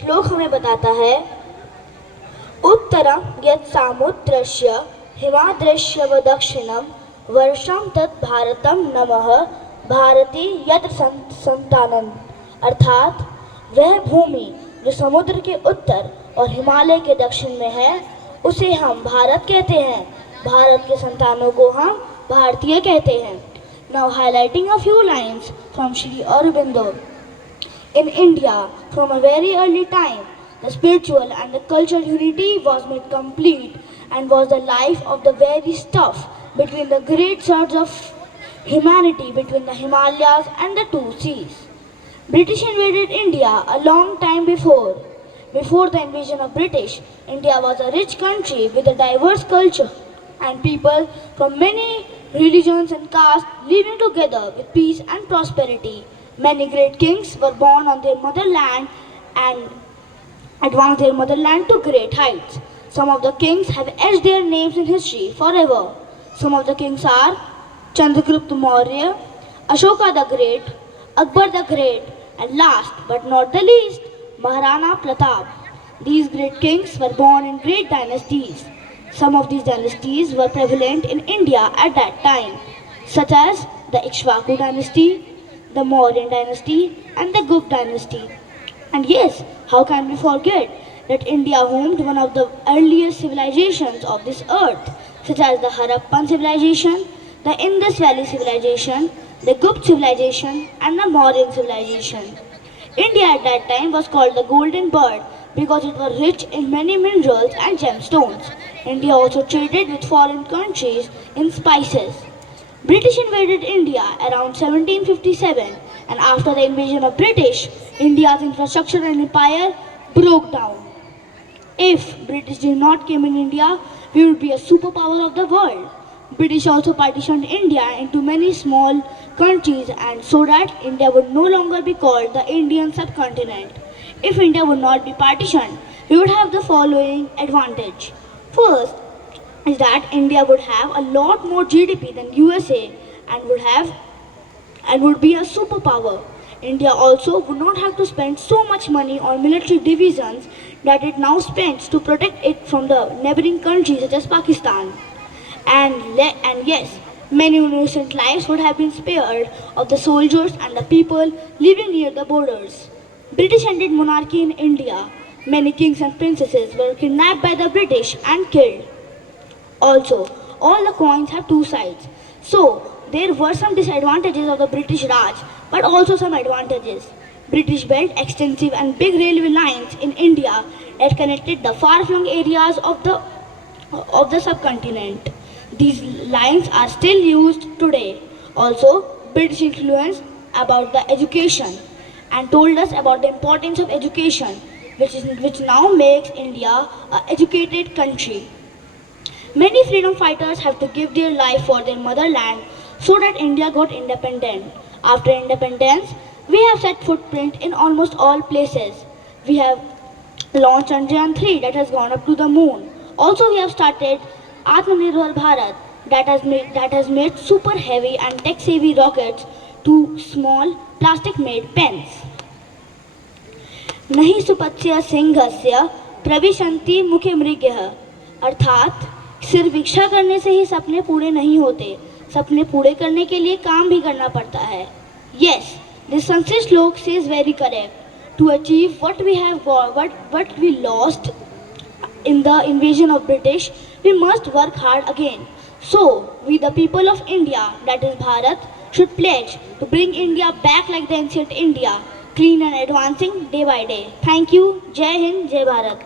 श्लोक हमें बताता है उत्तरम यत् सामुद्रस्य हिमाद्रस्य व दक्षिणम वर्षम तत् भारतम नमः भारती यत्र संतानन। अर्थात वह भूमि जो समुद्र के उत्तर और हिमालय के दक्षिण में है उसे हम भारत कहते हैं। भारत के संतानों को हम भारतीय कहते हैं। Now highlighting a few lines from Shri Aurobindo. In India, from a very early time, the spiritual and the cultural unity was made complete and was the life of the very stuff between the great surge of humanity between the Himalayas and the two seas. British invaded India a long time before. Before the invasion of British, India was a rich country with a diverse culture and people from many religions and castes living together with peace and prosperity. Many great kings were born on their motherland and advanced their motherland to great heights. Some of the kings have etched their names in history forever. Some of the kings are Chandragupta Maurya, Ashoka the Great, Akbar the Great, and last but not the least, Maharana Pratap. These great kings were born in great dynasties. Some of these dynasties were prevalent in India at that time, such as the Ikshvaku dynasty, the Mauryan dynasty and the Gupta dynasty. And yes, how can we forget that India homed one of the earliest civilizations of this earth, such as the Harappan civilization, the Indus Valley civilization, the Gupta civilization and the Mauryan civilization. India at that time was called the Golden Bird because it was rich in many minerals and gemstones. India also traded with foreign countries in spices. British invaded India around 1757 and after the invasion of British, India's infrastructure and empire broke down. If British did not come in India, we would be a superpower of the world. British also partitioned India into many small countries and so that India would no longer be called the Indian subcontinent. If India would not be partitioned, we would have the following advantage. First, is that India would have a lot more GDP than USA and would be a superpower. India also would not have to spend so much money on military divisions that it now spends to protect it from the neighboring countries such as Pakistan. And yes, many innocent lives would have been spared of the soldiers and the people living near the borders. British ended monarchy in India. Many kings and princesses were kidnapped by the British and killed. Also, all the coins have two sides. So, there were some disadvantages of the British Raj, but also some advantages. British built extensive and big railway lines in India that connected the far-flung areas of the subcontinent. These lines are still used today. Also, British influence about the education and told us about the importance of education, which now makes India an educated country. Many freedom fighters have to give their life for their motherland so that India got independent. After independence, we have set footprint in almost all places. We have launched Chandrayaan 3 that has gone up to the moon. Also, we have started Atmanirbhar Bharat that has made super heavy and tech-savvy rockets to small plastic-made pens. Nahi supachya singhasya pravishanti mukhe mrigyah. अर्थात सिर्फ इच्छा करने से ही सपने पूरे नहीं होते, सपने पूरे करने के लिए काम भी करना पड़ता है. Yes, this Sanskrit श्लोक says very correct. To achieve what we lost in the invasion of British, we must work hard again. So, we the people of India, that is Bharat, should pledge to bring India back like the ancient India, clean and advancing day by day. Thank you. Jai Hind, Jai Bharat.